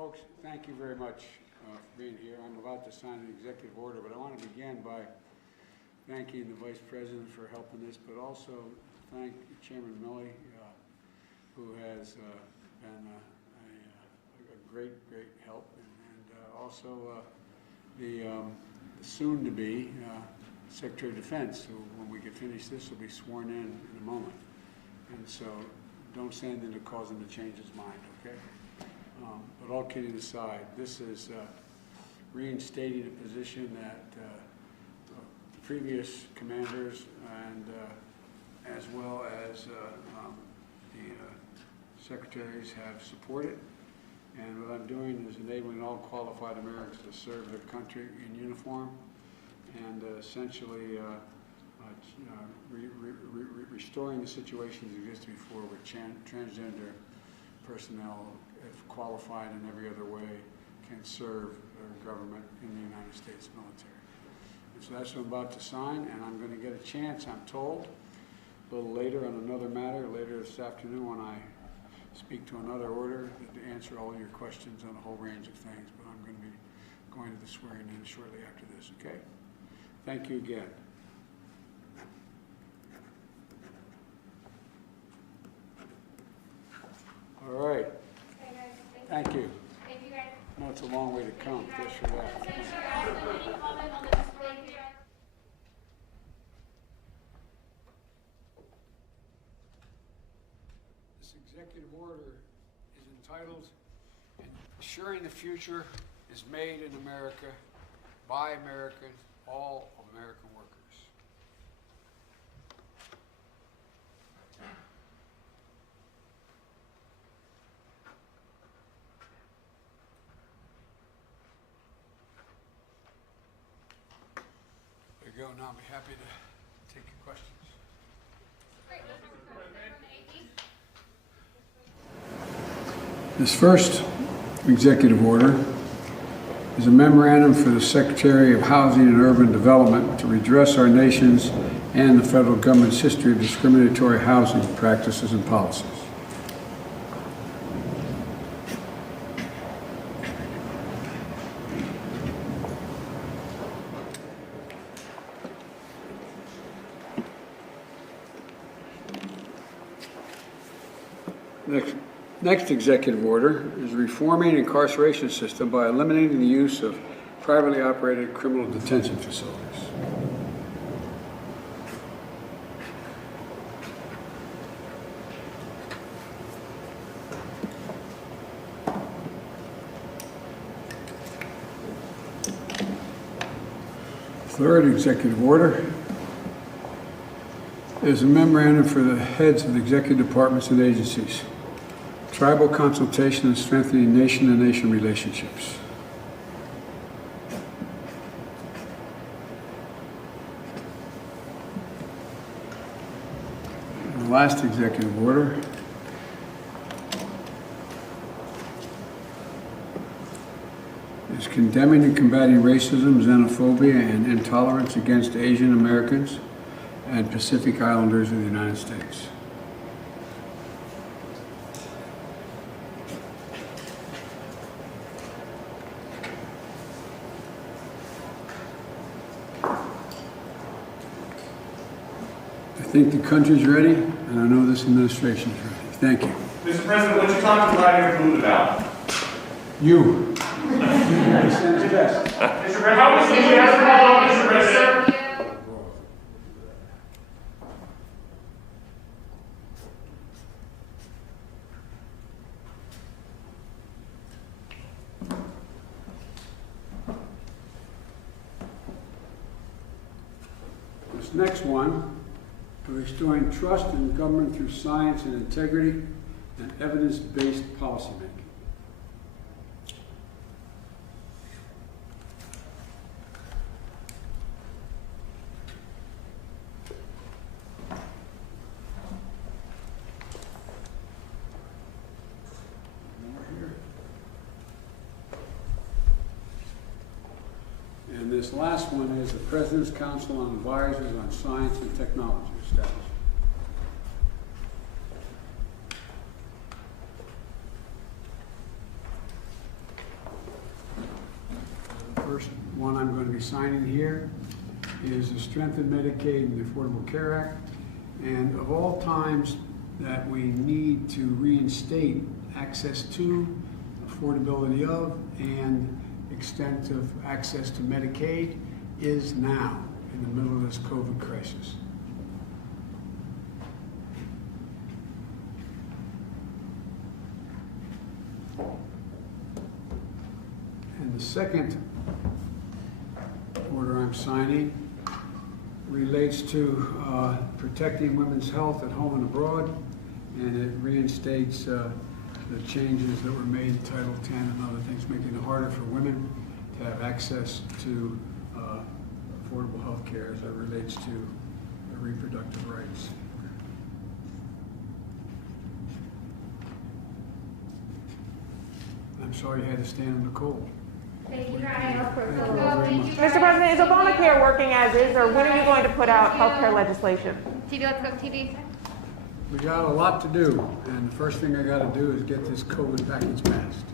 folks, thank you very much for being here. I'm about to sign an executive order, but I want to begin by thanking the Vice President for helping this, but also thank Chairman Milley, who has been a great help, and also the soon-to-be Secretary of Defense, who, when we get finished this, will be sworn in a moment. And so don't say anything to cause him to change his mind, okay? But all kidding aside, this is reinstating a position that previous commanders and as well as the secretaries have supported. And what I'm doing is enabling all qualified Americans to serve their country in uniform and essentially restoring the situation that existed before, where transgender personnel, if qualified in every other way, can serve their government in the United States military. And so that's what I'm about to sign, and I'm going to get a chance, I'm told, a little later on another matter, later this afternoon when I speak to another order, to answer all your questions on a whole range of things. But I'm going to be going to the swearing in shortly after this, okay? Thank you again. All right. Thank you. Thank you, guys. No, it's a long way to come. Just for that. This executive order is entitled "Ensuring the Future is Made in America by Americans, all of American workers." There you go. Now I'll be happy to take your questions. This first executive order is a memorandum for the Secretary of Housing and Urban Development to redress our nation's and the federal government's history of discriminatory housing practices and policies. Next executive order is reforming the incarceration system by eliminating the use of privately operated criminal detention facilities. Third executive order is a memorandum for the heads of the executive departments and agencies. Tribal consultation and strengthening nation-to-nation relationships. And the last executive order is condemning and combating racism, xenophobia, and intolerance against Asian Americans and Pacific Islanders of the United States. I think the country's ready, and I know this administration's ready. Thank you. Mr. President, what you talking about here food about? You. Mr. President, how was the Mr. President? This next one, restoring trust in government through science and integrity and evidence-based policymaking. And this last one is the President's Council on Advisors on Science and Technology established. be signing here is the Strengthen Medicaid and the Affordable Care Act. And of all times that we need to reinstate access to, affordability of, and extent of access to Medicaid is now, in the middle of this COVID crisis. And the second order I'm signing relates to protecting women's health at home and abroad, and it reinstates the changes that were made in Title X and other things, making it harder for women to have access to affordable health care as it relates to reproductive rights. I'm sorry you had to stand in the cold. Thank you, Mr. President, is Obamacare working as is, or when are you going to put out health care legislation? TV, let's go TV. We got a lot to do, and the first thing I got to do is get this COVID package passed.